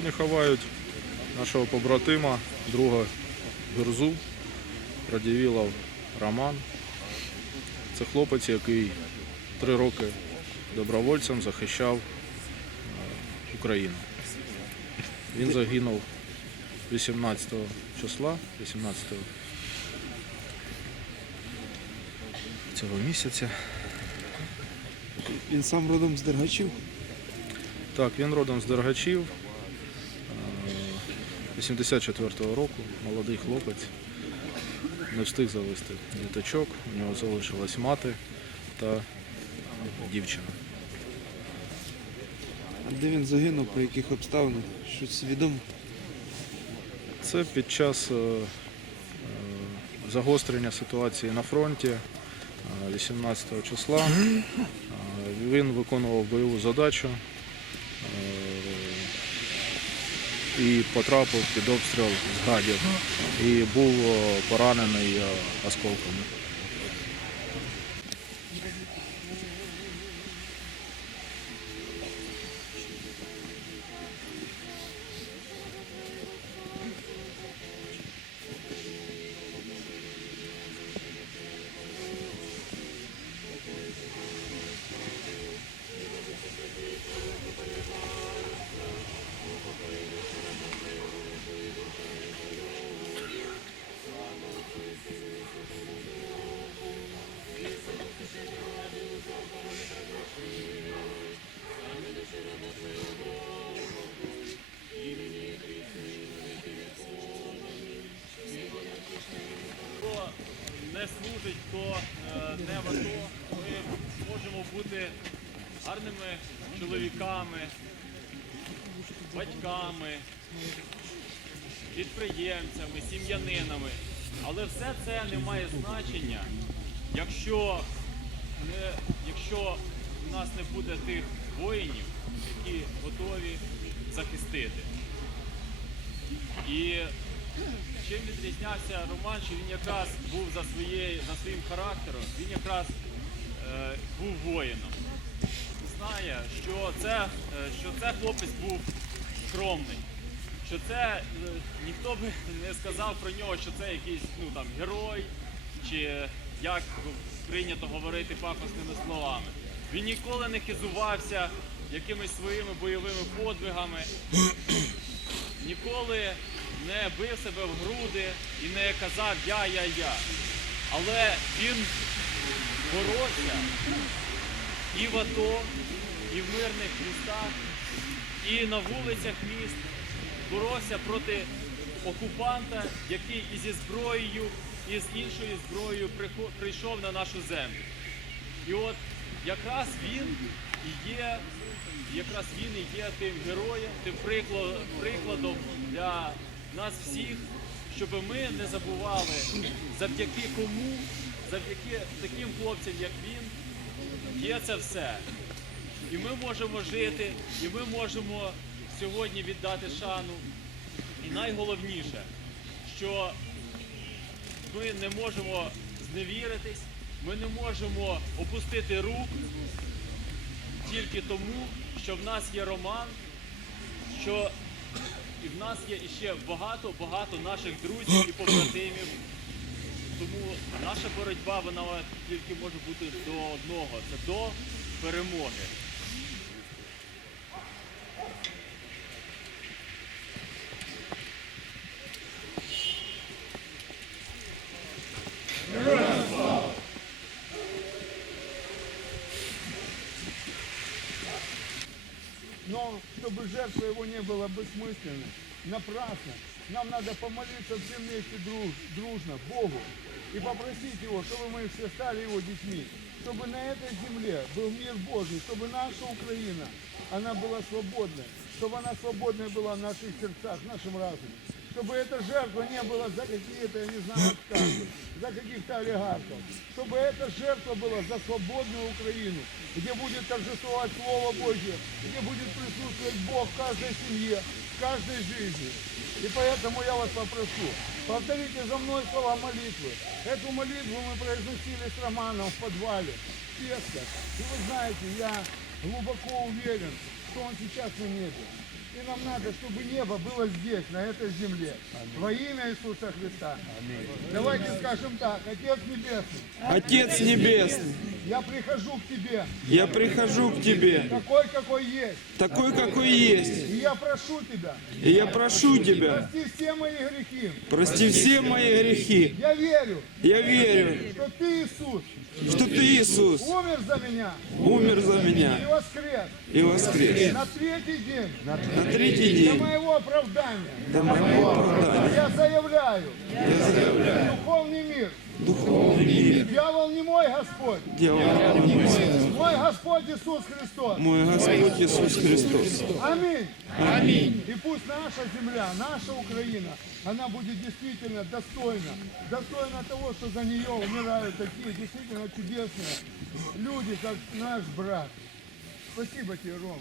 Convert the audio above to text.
Сьогодні ховають нашого побратима, друга Герзу, Радівілов Роман. Це хлопець, який три роки добровольцем захищав е, Україну. Він загинув 18 числа, 18 цього місяця. Він сам родом з Дергачів. Так, він родом з Дергачів, 84-го року, молодий хлопець. Не встиг завести діточок, у нього залишилась мати та дівчина. А де він загинув, при яких обставинах? Щось відомо? Це під час е, е, загострення ситуації на фронті е, 18 числа. Е, Він виконував бойову задачу і потрапив під обстріл з гадів і був е, поранений е, осколками. Бути гарними чоловіками, батьками, підприємцями, сім'янинами. Але все це не має значення, якщо, не, якщо в нас не буде тих воїнів, які готові захистити. І чим відрізнявся Роман, що він якраз був за, своєю, за своїм характером, він якраз був воїном. Знає, що це, е, що це хлопець був скромний, що це е, ніхто би не сказав про нього, що це якийсь ну, там, герой, чи як прийнято говорити пафосними словами. Він ніколи не хизувався якимись своїми бойовими подвигами, ніколи не бив себе в груди і не казав я, я, я. Але він боровся і в АТО, і в мирних містах, і на вулицях міст, боровся проти окупанта, який і зі зброєю, і з іншою зброєю прийшов на нашу землю. І от якраз він і є, якраз він і є тим героєм, тим прикладом для нас всіх, щоб ми не забували, завдяки кому, завдяки таким хлопцям, як він, є це все. І ми можемо жити, і ми можемо сьогодні віддати шану. І найголовніше, що ми не можемо зневіритись, ми не можемо опустити рук тільки тому, що в нас є роман, що і в нас є іще багато-багато наших друзів і побратимів. Тому наша боротьба вона тільки може бути до одного це до перемоги. Но чтобы жертва его не была бессмысленной, напрасно, нам надо помолиться все вместе друж- дружно Богу и попросить Его, чтобы мы все стали Его детьми, чтобы на этой земле был мир Божий, чтобы наша Украина, она была свободной, чтобы она свободной была в наших сердцах, в нашем разуме, чтобы эта жертва не была за какие-то, я не знаю, отказы, за каких-то олигархов, чтобы эта жертва была за свободную Украину, где будет торжествовать Слово Божье, где будет присутствовать Бог в каждой семье, в каждой жизни. И поэтому я вас попрошу, повторите за мной слова молитвы. Эту молитву мы произносили с Романом в подвале, в Песках. И вы знаете, я глубоко уверен, что он сейчас на небе. И нам надо, чтобы небо было здесь, на этой земле. Во имя Иисуса Христа. Давайте скажем так. Отец Небесный, Отец Небесный, я прихожу к Тебе, я прихожу к Тебе, такой, какой есть. такой, какой есть. И я прошу Тебя, И я прошу Тебя, прости все мои грехи. прости все мои грехи. Я верю, Я верю, что Ты, Иисус, что Ты, Иисус, умер за меня. Умер за и воскрес. И воскрес. на третий день. На третий день. моего оправдания. до моего оправдания. Я заявляю, духовный мир, духовный мир, дьявол не мой Господь, дьявол, мой Господь Иисус Христос. мой Господь Иисус Христос. Аминь. Аминь. И пусть наша земля, наша Украина, она будет действительно достойна. Достойна того, что за нее умирают такие действительно чудесные люди, как наш брат. Спасибо тебе, Рома.